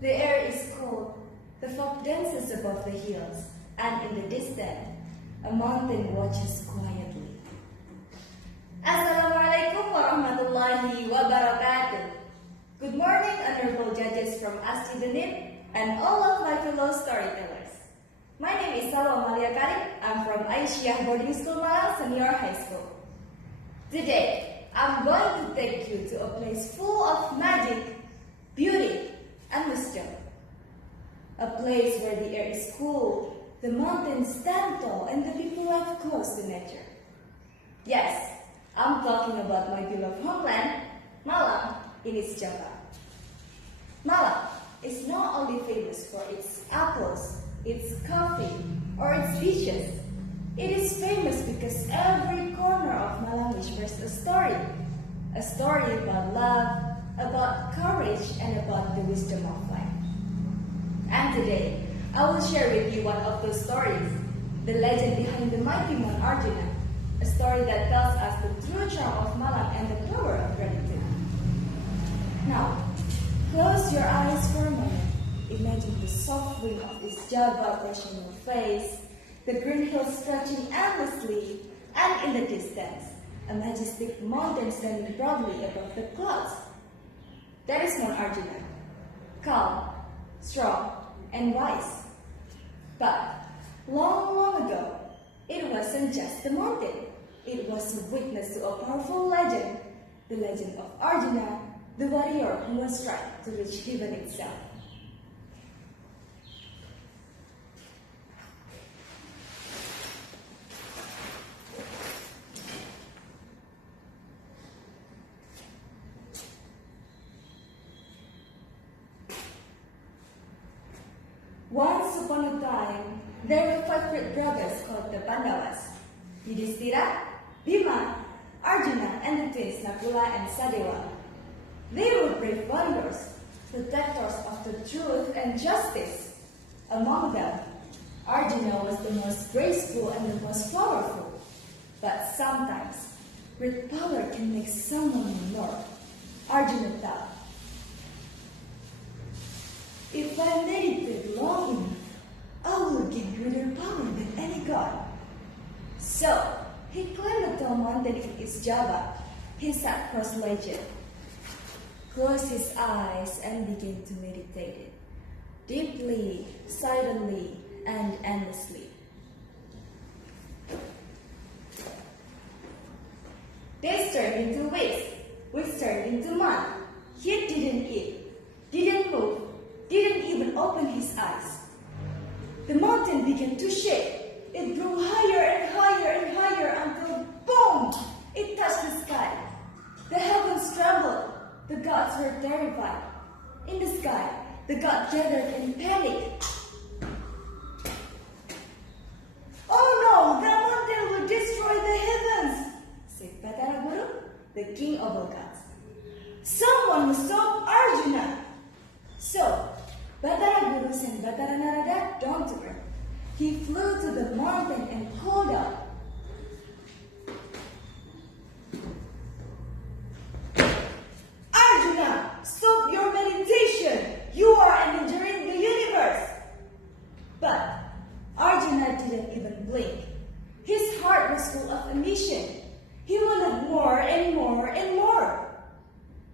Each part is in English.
The air is cold, the fog dances above the hills, and in the distance, a mountain watches quietly. Assalamualaikum warahmatullahi wabarakatuh. Good morning, honorable judges from ASCI-9 and all of my fellow storytellers. My name is Salwa Maulia Karim. I'm from Aisyiyah Boarding School, Malang Senior High School. Today, I'm going to take you to a place full of magic, beauty, and wisdom. A place where the air is cool, the mountains stand tall, and the people live close to nature. Yes, I'm talking about my beloved homeland, Malang, in its Java. Malang is not only famous for its apples, its coffee, or its beaches. It is famous because every corner of Malang whispers a story about love, about courage, and about the wisdom of life. And today, I will share with you one of those stories, the legend behind the mighty Mount Arjuna, a story that tells us the true charm of Malang and the power of gratitude. Now, close your eyes for a moment. Imagine the soft wind of this Java brushing your face, the green hills stretching endlessly, and in the distance, a majestic mountain standing proudly above the clouds. That is Mount Arjuna, calm, strong, and wise. But long, long ago, it wasn't just a mountain. It was a witness to a powerful legend, the legend of Arjuna, the warrior who was tried to reach heaven itself. Once upon a time, there were 5 great brothers called the Pandavas: Yudhishthira, Bhima, Arjuna, and the twins Nakula and Sadeva. They were brave warriors, protectors of the truth and justice. Among them, Arjuna was the most graceful and the most powerful. But sometimes, great power can make someone more. Arjuna thought, if I meditate long enough, I will gain greater power than any god. So, he climbed a tall mountain in East Java. He sat cross-legged, closed his eyes, and began to meditate deeply, silently, and endlessly. Days turned into weeks turned into months. He didn't eat, didn't move, didn't even open his eyes. The mountain began to shake. It grew higher and higher and higher until, boom! It touched the sky. The heavens trembled. The gods were terrified. In the sky, the gods gathered in panic. Oh no! The mountain will destroy the heavens, said Batara Guru, the king of all gods. Someone must stop Arjuna. So, Batara Guru sent Batara Narada down to earth. He flew to the mountain and called out, Arjuna, stop your meditation! You are endangering the universe! But Arjuna didn't even blink. His heart was full of ambition. He wanted more and more and more.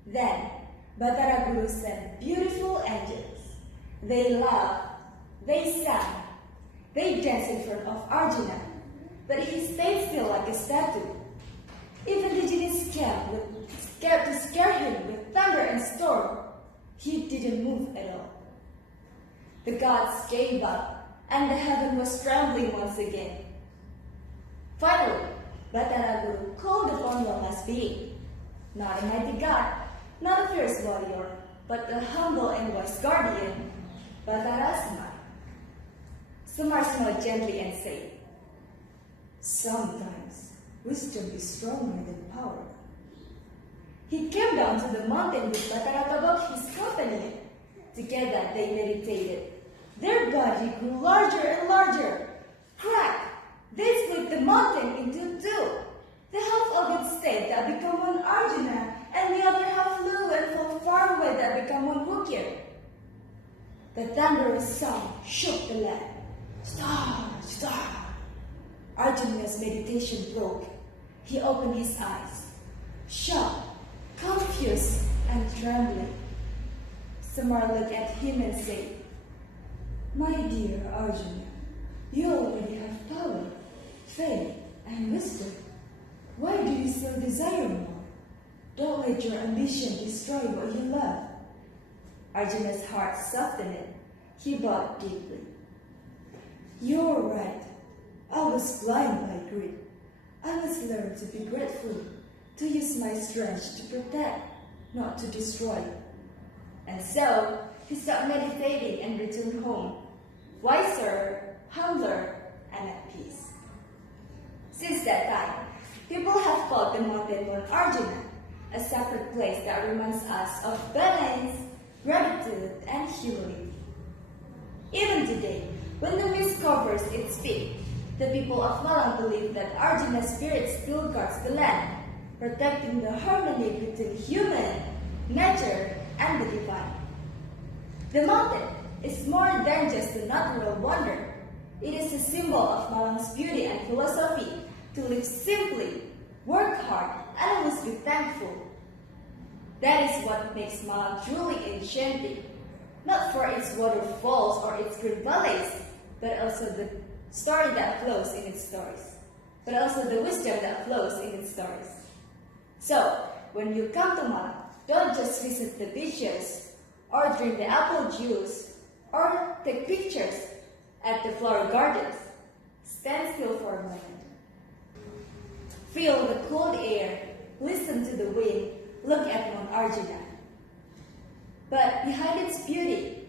Then, Batara Guru sent beautiful angels. They laughed, they sang, they danced in front of Arjuna, but he stayed still like a statue. Even the genies scared to scare him with thunder and storm. He didn't move at all. The gods gave up, and the heaven was trembling once again. Finally, Batara Guru called upon one last being, not a mighty god, not a fierce warrior, but a humble and wise guardian, Batara Semar. Semar smiled gently and said, sometimes wisdom is stronger than power. He came down to the mountain with Batara Tabak, his companion. Together they meditated. Their body grew larger and larger. Crack! They split the mountain into two. The half of it stayed that became one Arjuna, and the other half flew and fell far away that became one Mukir. The thunderous sound shook the land. Star, star! Arjuna's meditation broke. He opened his eyes, shocked, confused, and trembling. Samar looked at him and said, "My dear Arjuna, you already have power, faith, and wisdom. Why do you still desire more? Don't let your ambition destroy what you love." Arjuna's heart softened. He bowed deeply. "You're right. I was blind by greed. I must learn to be grateful, to use my strength to protect, not to destroy." And so, he stopped meditating and returned home, wiser, humbler, and at peace. Since that time, people have called the mountain Mount Arjuna, a sacred place that reminds us of balance, gratitude, and humility. Even today, when the mist covers its peak, the people of Malang believe that Arjuna's spirit still guards the land, protecting the harmony between human, nature, and the divine. The mountain is more than just a natural wonder. It is a symbol of Malang's beauty and philosophy to live simply, work hard, and always be thankful. That is what makes Malang truly enchanting, not for its waterfalls or its green valleys, but also the story that flows in its stories, but also the wisdom that flows in its stories. So, when you come to Malang, don't just visit the beaches, or drink the apple juice, or take pictures at the flower gardens. Stand still for a moment. Feel the cold air, listen to the wind, look at Mount Arjuna. But behind its beauty,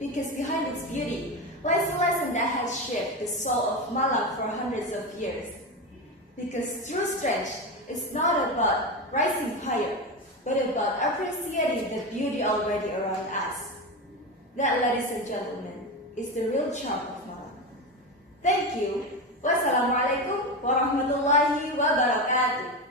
lies a lesson that has shaped the soul of Malang for hundreds of years. Because true strength is not about rising higher, but about appreciating the beauty already around us. That, ladies and gentlemen, is the real charm of Malang. Thank you. Wassalamualaikum warahmatullahi wabarakatuh.